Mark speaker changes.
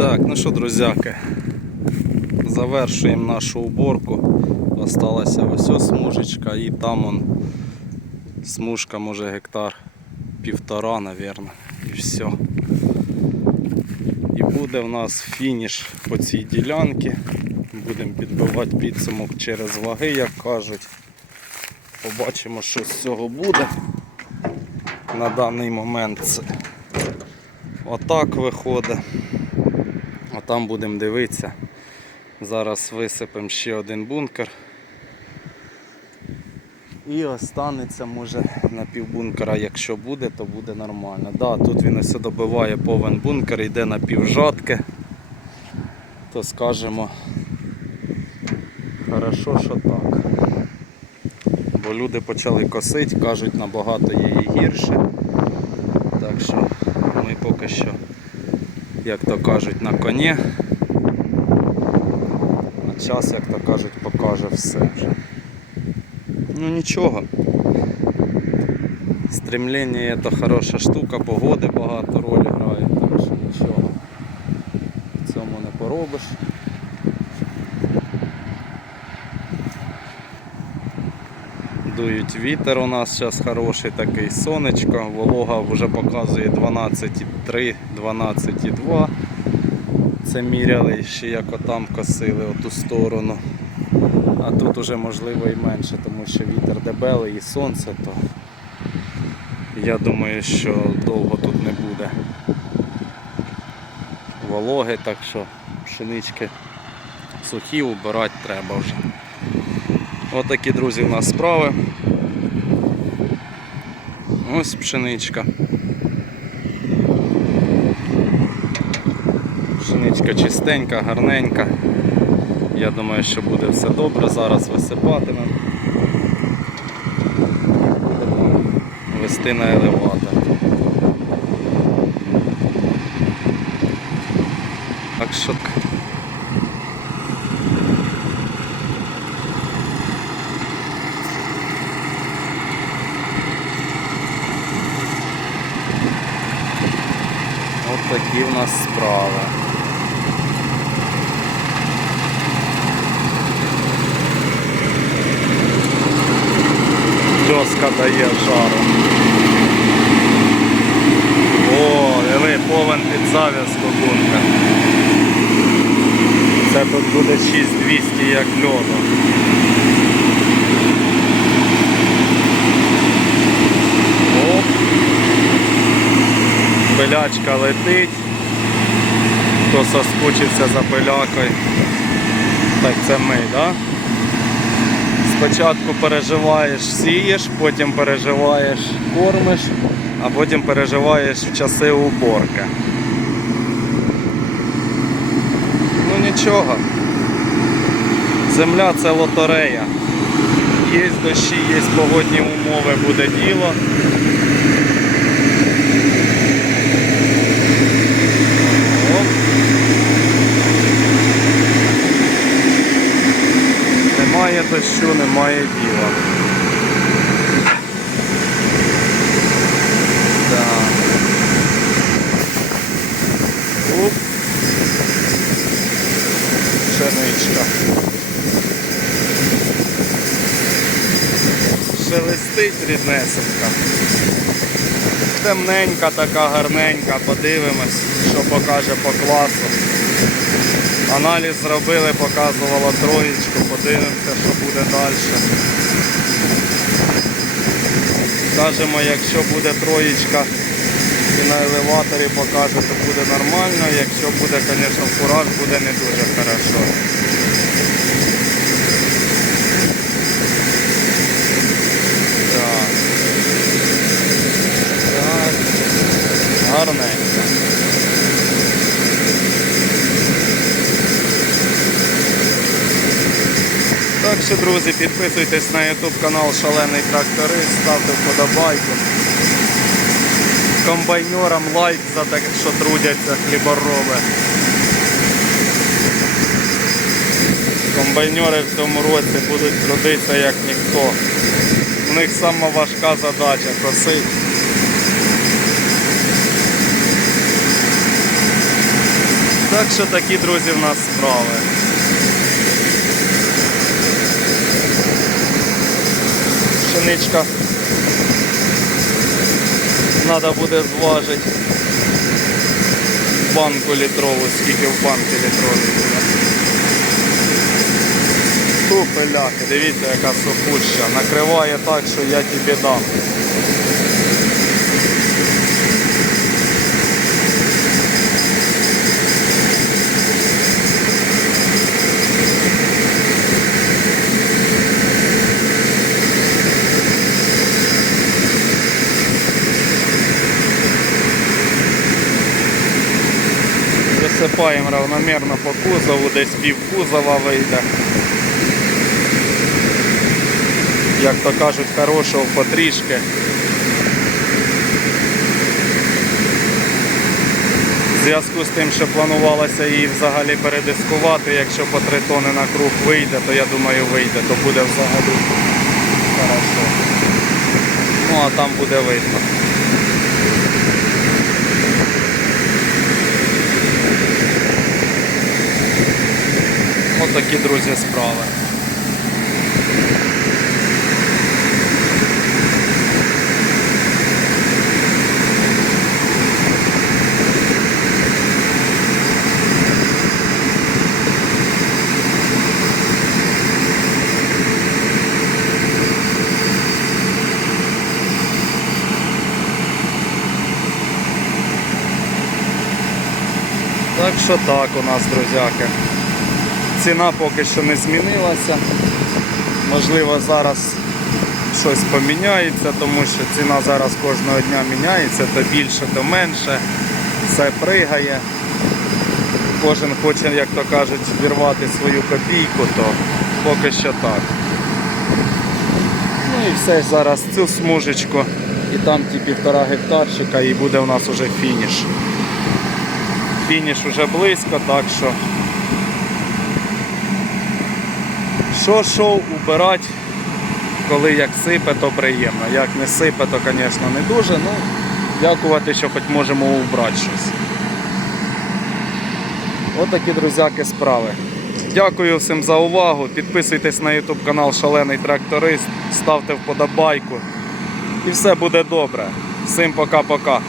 Speaker 1: Так, ну що, друзяки, завершуємо нашу уборку. Осталася ось ось смужечка і там он смужка, може гектар півтора, напевно, і все. І буде в нас фініш по цій ділянці. Будемо підбивати підсумок через ваги, як кажуть. Побачимо, що з цього буде. На даний момент це отак виходить. Там будемо дивитися. Зараз висипемо ще один бункер. І останеться, може, на півбункера, якщо буде, то буде нормально. Да, тут він ось добиває повен бункер, йде на півжатки. То скажемо, хорошо, що так. Бо люди почали косити, кажуть, набагато є і гірше. Так що ми поки що як то кажуть, на коні. А час, як то кажуть, покаже все вже. Ну нічого. Стремлення це хороша штука, погоди багато роль грає, так що нічого. В цьому не поробиш. Дують вітер у нас зараз хороший такий сонечко, волога вже показує 12,3, 12,2. Це міряли ще як отам косили оту сторону. А тут уже можливо і менше, тому що вітер дебелий і сонце, то я думаю, що довго тут не буде вологи, так що пшенички сухі, убирати треба вже. Отакі, друзі, у нас справи. Ось пшеничка. Пшеничка чистенька, гарненька. Я думаю, що буде все добре. Зараз висипатимемо. Вести на елеватор. Так що такі в нас справи. Тьоска дає жару. О, диви, повен під зав'язку бункер. Це тут буде 6200 як льоду. Оп. Пилячка летить. Хто соскучився за пилякою. Так це ми, так? Да? Спочатку переживаєш, сієш, потім переживаєш, кормиш, а потім переживаєш в часи уборки. Ну нічого. Земля це лотерея. Є дощі, є погодні умови, буде діло. Оп. Немає дощу, немає діла. Оп. Пшеничка. Шелестить ріднесенька. Темненька така, гарненька, подивимось, що покаже по класу. Аналіз зробили, показувало троєчку, подивимося, що буде далі. Скажемо, якщо буде троєчка і на елеваторі покаже, то буде нормально. Якщо буде, звісно, фураж, буде не дуже хорошо. Так. Так. Гарненько. Так що, друзі, підписуйтесь на YouTube канал Шалений Тракторист, ставте вподобайку. Комбайнерам лайк за те, що трудяться хлібороби. Комбайнери в цьому році будуть трудитися як ніхто. У них сама важка задача косить. Так що такі, друзі, в нас справи. Пшеничка. Треба буде зважити банку літрову, скільки в банці літровій буде. Тупи пиляки, дивіться, яка сухуща. Накриває так, що я тобі дам. Висипаємо равномірно по кузову, десь пів кузова вийде. Як то кажуть, хорошого потрішки. В зв'язку з тим, що планувалося її взагалі передискувати, якщо по 3 тони на круг вийде, то я думаю вийде, то буде взагалі хорошо. Ну а там буде видно. Такі, друзі, справи. Так що так у нас, друзяки. Ціна поки що не змінилася. Можливо, зараз щось поміняється, тому що ціна зараз кожного дня міняється, то більше, то менше. Все пригає. Кожен хоче, як то кажуть, вірвати свою копійку, то поки що так. Ну і все, зараз цю смужечку і там ті півтора гектарчика і буде у нас уже фініш. Фініш уже близько, так що що шоу убирати, коли як сипе, то приємно. Як не сипе, то, звісно, не дуже. Ну, дякувати, що хоч можемо убрати щось. Отакі, друзяки, справи. Дякую всім за увагу. Підписуйтесь на YouTube канал Шалений Тракторист, ставте вподобайку. І все буде добре. Всім пока-пока.